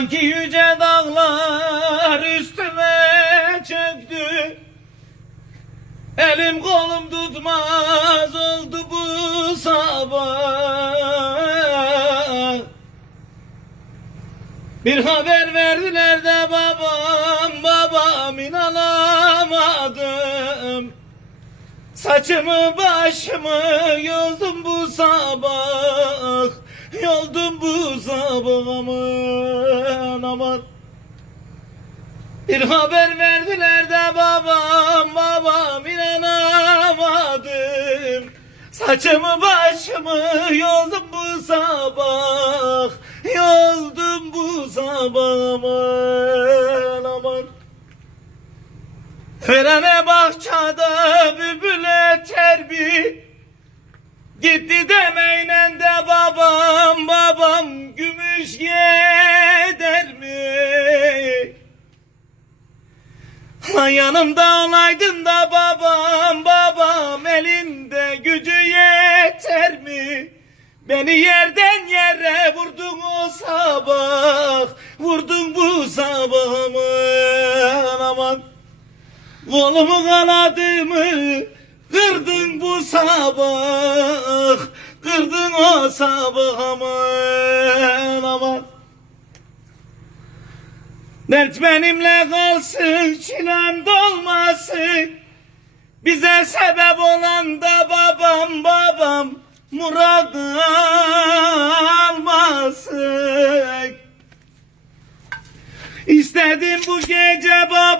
Sanki yüce dağlar üstüme çöktü. Elim kolum tutmaz oldu bu sabah. Bir haber verdiler de babam babam inanamadım. Saçımı başımı yoldum bu sabah Yoldum bu sabah aman aman Bir haber verdiler de babam babam inanamadım. Saçımı başımı yoldum bu sabah Yoldum bu sabah. Aman aman. Frene bahçede bülbüle terbi Gitti demeyle Ha yanımda olaydın da babam. Babam elinde gücü yeter mi? Beni yerden yere vurdun o sabah. Vurdun bu sabah aman. Aman Kolumu kanadımı kırdın bu sabah. Kırdın o sabah aman aman Dert benimle kalsın çilem dolmasın. Bize sebep olan da babam babam Muradı almasın. İstedim bu gece babam